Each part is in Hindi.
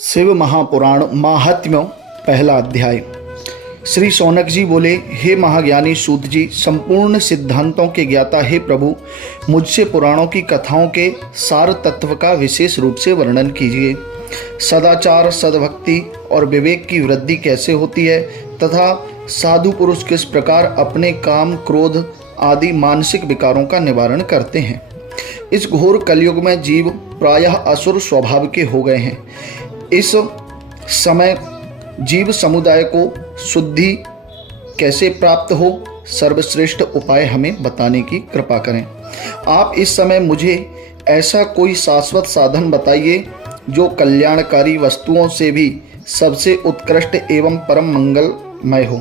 शिव महापुराण माहात्म्य पहला अध्याय। श्री शौनक जी बोले, हे महाज्ञानी सूत जी, संपूर्ण सिद्धांतों के ज्ञाता हे प्रभु, मुझसे पुराणों की कथाओं के सार तत्व का विशेष रूप से वर्णन कीजिए। सदाचार, सद्भक्ति और विवेक की वृद्धि कैसे होती है तथा साधु पुरुष किस प्रकार अपने काम, क्रोध आदि मानसिक विकारों का निवारण करते हैं। इस घोर कलयुग में जीव प्रायः असुर स्वभाव के हो गए हैं। इस समय जीव समुदाय को शुद्धि कैसे प्राप्त हो, सर्वश्रेष्ठ उपाय हमें बताने की कृपा करें। आप इस समय मुझे ऐसा कोई शाश्वत साधन बताइए जो कल्याणकारी वस्तुओं से भी सबसे उत्कृष्ट एवं परम मंगलमय हो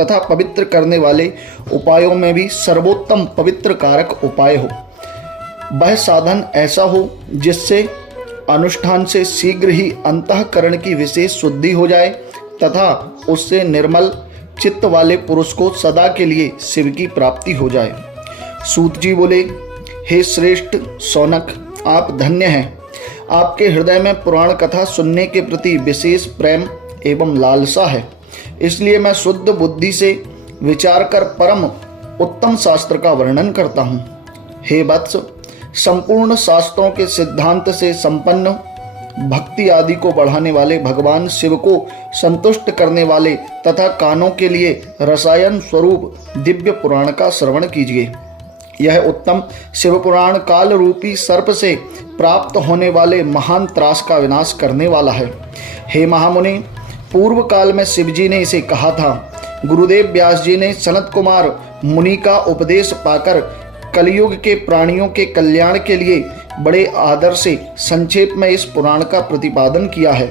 तथा पवित्र करने वाले उपायों में भी सर्वोत्तम पवित्र कारक उपाय हो। वह साधन ऐसा हो जिससे अनुष्ठान से शीघ्र ही अंतःकरण की विशेष शुद्धि हो जाए तथा उससे निर्मल चित्त वाले पुरुष को सदा के लिए शिव की प्राप्ति हो जाए। सूत जी बोले, हे श्रेष्ठ शौनक, आप धन्य हैं। आपके हृदय में पुराण कथा सुनने के प्रति विशेष प्रेम एवं लालसा है, इसलिए मैं शुद्ध बुद्धि से विचार कर परम उत्तम शास्त्र का वर्णन करता हूँ। हे वत्स, संपूर्ण शास्त्रों के सिद्धांत से संपन्न, भक्ति आदि को बढ़ाने वाले, भगवान शिव को संतुष्ट करने वाले तथा कानों के लिए रसायन स्वरूप दिव्य पुराण का श्रवण कीजिए। यह उत्तम शिव पुराण काल रूपी सर्प से प्राप्त होने वाले महान त्रास का विनाश करने वाला है। हे महामुनि, पूर्व काल में शिव जी ने इसे कहा था। गुरुदेव व्यास जी ने सनत कुमार मुनि का उपदेश पाकर कलयुग के प्राणियों के कल्याण के लिए बड़े आदर से संक्षेप में इस पुराण का प्रतिपादन किया है।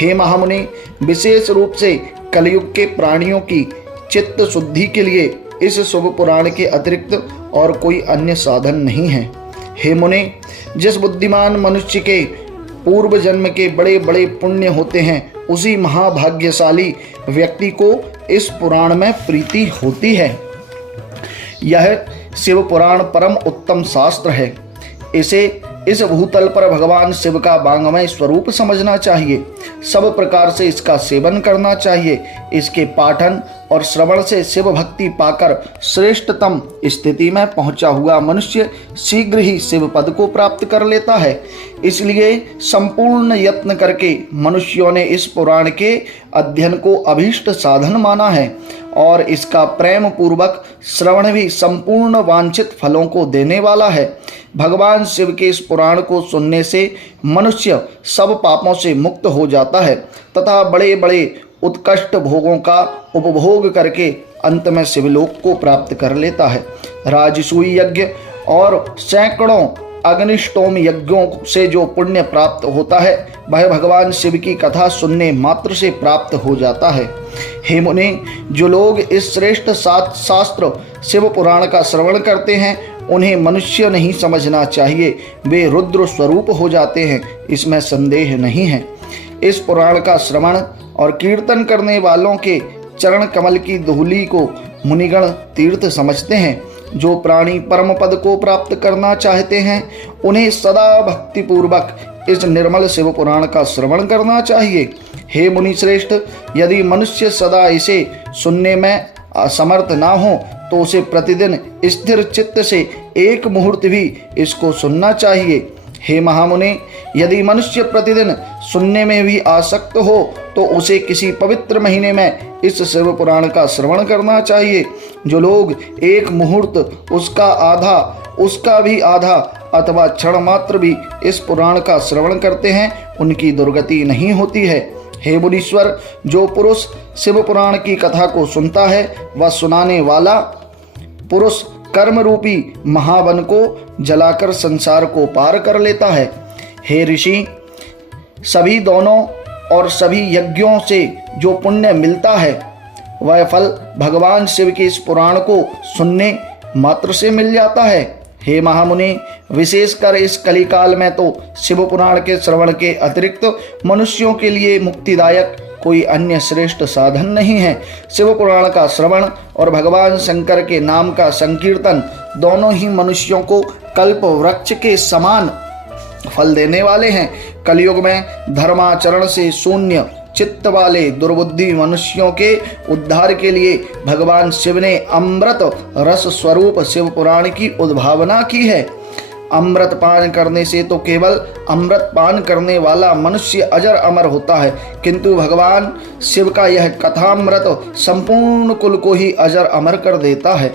हे महामुनि, विशेष रूप से कलयुग के प्राणियों की चित्त शुद्धि के लिए इस शुभ पुराण के अतिरिक्त और कोई अन्य साधन नहीं है। हे मुने, जिस बुद्धिमान मनुष्य के पूर्व जन्म के बड़े बड़े पुण्य होते हैं, उसी महाभाग्यशाली व्यक्ति को इस पुराण में प्रीति होती है। यह शिव पुराण परम उत्तम शास्त्र है। इसे इस भूतल पर भगवान शिव का वांगमय स्वरूप समझना चाहिए। सब प्रकार से इसका सेवन करना चाहिए। इसके पाठन और श्रवण से शिव भक्ति पाकर श्रेष्ठतम स्थिति में पहुंचा हुआ मनुष्य शीघ्र ही शिव पद को प्राप्त कर लेता है। इसलिए संपूर्ण यत्न करके मनुष्यों ने इस पुराण के अध्ययन को अभीष्ट साधन माना है और इसका प्रेम पूर्वक श्रवण भी संपूर्ण वांछित फलों को देने वाला है। भगवान शिव के इस पुराण को सुनने से मनुष्य सब पापों से मुक्त हो जाता है तथा बड़े बड़े उत्कृष्ट भोगों का उपभोग करके अंत में शिवलोक को प्राप्त कर लेता है। राजसूय यज्ञ और सैकड़ों अग्निष्टोम यज्ञों से जो पुण्य प्राप्त होता है, वह भगवान शिव की कथा सुनने मात्र से प्राप्त हो जाता है। हे मुनि, जो लोग इस श्रेष्ठ शास्त्र शिव पुराण का श्रवण करते हैं, उन्हें मनुष्य नहीं समझना चाहिए। वे रुद्र स्वरूप हो जाते हैं, इसमें संदेह नहीं है। इस पुराण का श्रवण और कीर्तन करने वालों के चरण कमल की धूलि को मुनिगण तीर्थ समझते हैं। जो प्राणी परम पद को प्राप्त करना चाहते हैं, उन्हें सदा भक्ति पूर्वक इस निर्मल शिव पुराण का श्रवण करना चाहिए। हे मुनि श्रेष्ठ, यदि मनुष्य सदा इसे सुनने में असमर्थ ना हो तो उसे प्रतिदिन स्थिर चित्त से एक मुहूर्त भी इसको सुनना चाहिए। हे महामुनि, यदि मनुष्य प्रतिदिन सुनने में भी आसक्त हो तो उसे किसी पवित्र महीने में इस शिव पुराण का श्रवण करना चाहिए। जो लोग एक मुहूर्त, उसका भी आधा अथवा क्षण मात्र भी इस पुराण का श्रवण करते हैं, उनकी दुर्गति नहीं होती है। हे मुनीश्वर, जो पुरुष शिव पुराण की कथा को सुनता है, वह सुनाने वाला पुरुष कर्म रूपी महावन को जलाकर संसार को पार कर लेता है। हे ऋषि, सभी दोनों और सभी यज्ञों से जो पुण्य मिलता है, वह फल भगवान शिव के इस पुराण को सुनने मात्र से मिल जाता है। हे महामुनि, विशेषकर इस कलिकाल में तो शिव पुराण के श्रवण के अतिरिक्त मनुष्यों के लिए मुक्तिदायक कोई अन्य श्रेष्ठ साधन नहीं है। शिव पुराण का श्रवण और भगवान शंकर के नाम का संकीर्तन दोनों ही मनुष्यों को कल्प वृक्ष के समान फल देने वाले हैं। कलयुग में धर्माचरण से शून्य चित्त वाले दुर्बुद्धि मनुष्यों के उद्धार के लिए भगवान शिव ने अमृत रस स्वरूप शिव पुराण की उद्भावना की है। अमृत पान करने से तो केवल अमृत पान करने वाला मनुष्य अजर अमर होता है, किंतु भगवान शिव का यह कथामृत संपूर्ण कुल को ही अजर अमर कर देता है।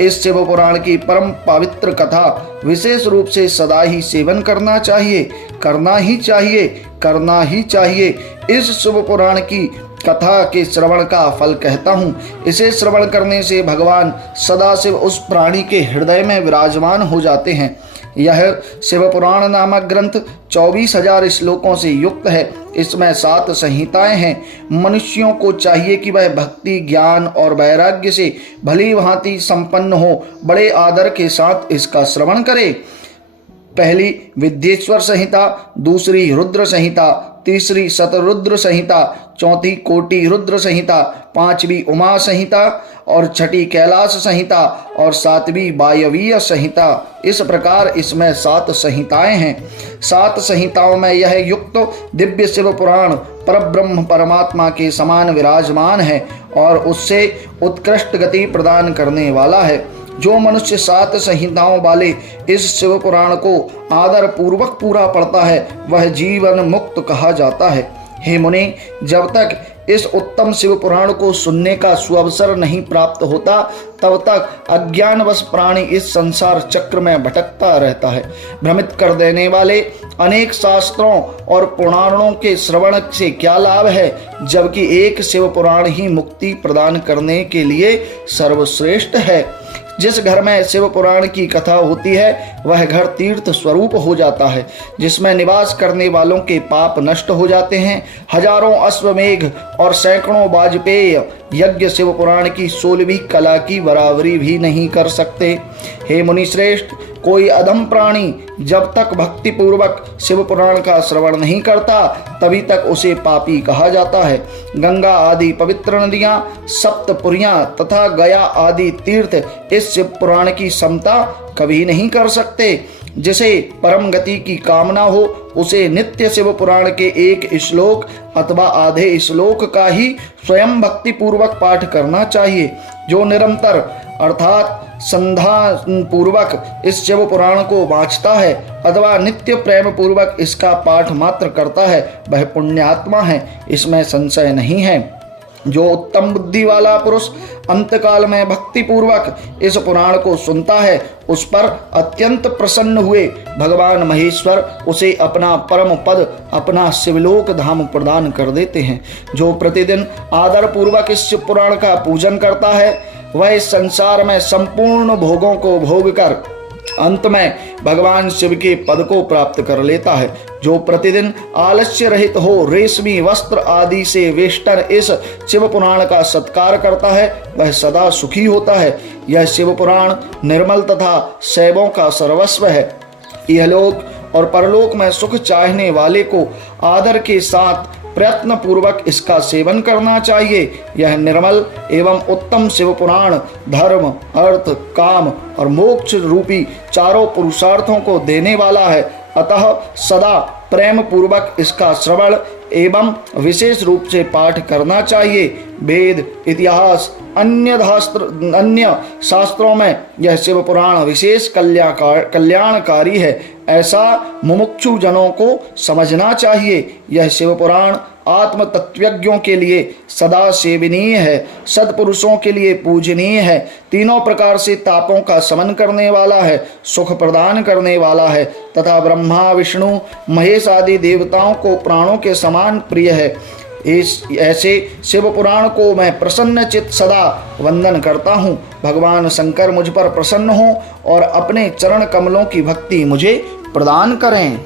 इस शिव पुराण की परम पवित्र कथा विशेष रूप से सदा ही सेवन करना चाहिए, करना ही चाहिए। इस शिव पुराण की कथा के श्रवण का फल कहता हूँ। इसे श्रवण करने से भगवान सदाशिव उस प्राणी के हृदय में विराजमान हो जाते हैं। यह शिव पुराण नामक ग्रंथ 24,000 श्लोकों से युक्त है। इसमें 7 संहिताएं हैं। मनुष्यों को चाहिए कि वह भक्ति, ज्ञान और वैराग्य से भली भांति संपन्न हो, बड़े आदर के साथ इसका श्रवण करे। पहली विद्येश्वर संहिता, दूसरी रुद्र संहिता, तीसरी शतरुद्र संहिता, चौथी कोटि रुद्र संहिता, पांचवी उमा संहिता और छठी कैलाश संहिता और 7वीं वायवीय संहिता। इस प्रकार इसमें 7 संहिताएं हैं। 7 संहिताओं में यह युक्त दिव्य शिव पुराण परब्रह्म परमात्मा के समान विराजमान है और उससे उत्कृष्ट गति प्रदान करने वाला है। जो मनुष्य 7 संहिताओं वाले इस शिव पुराण को आदर पूर्वक पूरा पढ़ता है वह जीवन मुक्त कहा जाता है। हे मुनि, जब तक इस उत्तम शिव पुराण को सुनने का सुअवसर नहीं प्राप्त होता तब तक अज्ञानवश प्राणी इस संसार चक्र में भटकता रहता है। भ्रमित कर देने वाले अनेक शास्त्रों और पुराणों के श्रवण से क्या लाभ है, जबकि एक शिव पुराण ही मुक्ति प्रदान करने के लिए सर्वश्रेष्ठ है। जिस घर में शिव पुराण की कथा होती है वह घर तीर्थ स्वरूप हो जाता है, जिसमें निवास करने वालों के पाप नष्ट हो जाते हैं। हजारों अश्वमेघ और सैकड़ों वाजपेय यज्ञ शिव पुराण की 16वीं कला की बराबरी भी नहीं कर सकते। हे मुनि श्रेष्ठ, कोई अधम प्राणी जब तक भक्ति पूर्वक शिव पुराण का श्रवण नहीं करता तभी तक उसे पापी कहा जाता है। गंगा आदि पवित्र नदियां, सप्तपुरियां तथा गया आदि तीर्थ इस शिव पुराण की समता कभी नहीं कर सकते। जिसे परम गति की कामना हो उसे नित्य शिव पुराण के एक श्लोक अथवा आधे श्लोक का ही स्वयं भक्ति पूर्वक पाठ करना चाहिए। जो निरंतर अर्थात संधान पूर्वक इस शिव पुराण को वांचता है अथवा नित्य प्रेम पूर्वक इसका पाठ मात्र करता है वह पुण्यात्मा है, इसमें संशय नहीं है। जो उत्तम बुद्धि वाला पुरुष अंतकाल में भक्ति पूर्वक इस पुराण को सुनता है उस पर अत्यंत प्रसन्न हुए भगवान महेश्वर उसे अपना परम पद, अपना शिवलोक धाम प्रदान कर देते हैं। जो प्रतिदिन आदर पूर्वक इस शिव पुराण का पूजन करता है वह इस संसार में संपूर्ण भोगों को भोग कर अंत में भगवान शिव के पद को प्राप्त कर लेता है। जो प्रतिदिन आलस्य रहित हो रेशमी वस्त्र आदि से वेष्टन इस शिव पुराण का सत्कार करता है वह सदा सुखी होता है। यह शिव पुराण निर्मल तथा शैवों का सर्वस्व है। इहलोक और परलोक में सुख चाहने वाले को आदर के साथ प्रयत्न पूर्वक इसका सेवन करना चाहिए। यह निर्मल एवं उत्तम शिव पुराण धर्म, अर्थ, काम और मोक्ष रूपी चारों पुरुषार्थों को देने वाला है। अतः सदा प्रेम पूर्वक इसका श्रवण एवं विशेष रूप से पाठ करना चाहिए। वेद, इतिहास, अन्य शास्त्रों में यह शिव पुराण विशेष कल्याणकारी है, ऐसा मुमुक्षु जनों को समझना चाहिए। यह शिव पुराण आत्म तत्वज्ञों के लिए सदा सेवनीय है, सत्पुरुषों के लिए पूजनीय है, तीनों प्रकार से तापों का शमन करने वाला है, सुख प्रदान करने वाला है तथा ब्रह्मा, विष्णु, महेश आदि देवताओं को प्राणों के समान प्रिय है। ऐसे शिव पुराण को मैं प्रसन्न चित्त सदा वंदन करता हूँ। भगवान शंकर मुझ पर प्रसन्न हो और अपने चरण कमलों की भक्ति मुझे प्रदान करें।